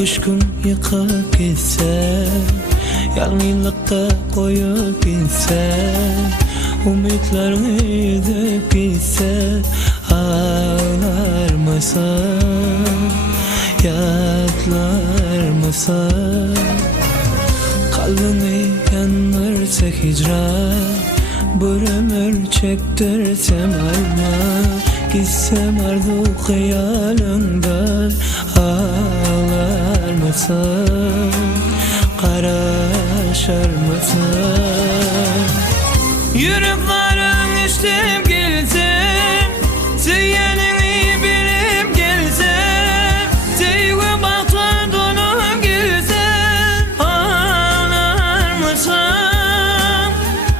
Köşküm yıkıp gitse, yalnızlıkta koyup gitse, umutlarını yüzüp gitse, ağlar mısın, yadlar mısın? Kalbimi yanırsa hicran, bir ömür çektirsem alma, gitsem arzu hayalından, ağlar mısın, karaşar mısın? Yüreklerin iştep gelsin, seyenini bilip gelsin, sevgi bahtı donup gelsin, ağlar mısın,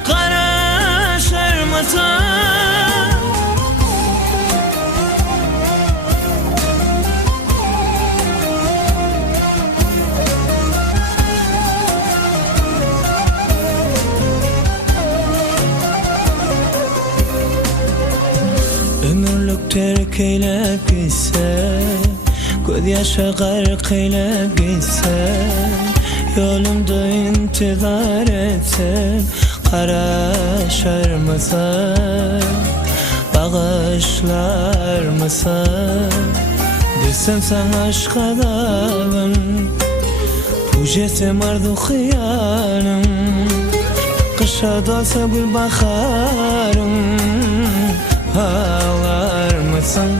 karaşar mısın? Ömürlük terk eylep gitse, göz yaşa gark eylep gitse, yolumda intizar etsem, karaşar mısın, bağışlar mısın? Desem sen aşk adamın, pujesem arzu hıyalım, kışa dolsa gül baharım, ağlar mısın,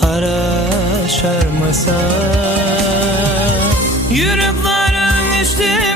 karaşar mısın? Yüreklerin işte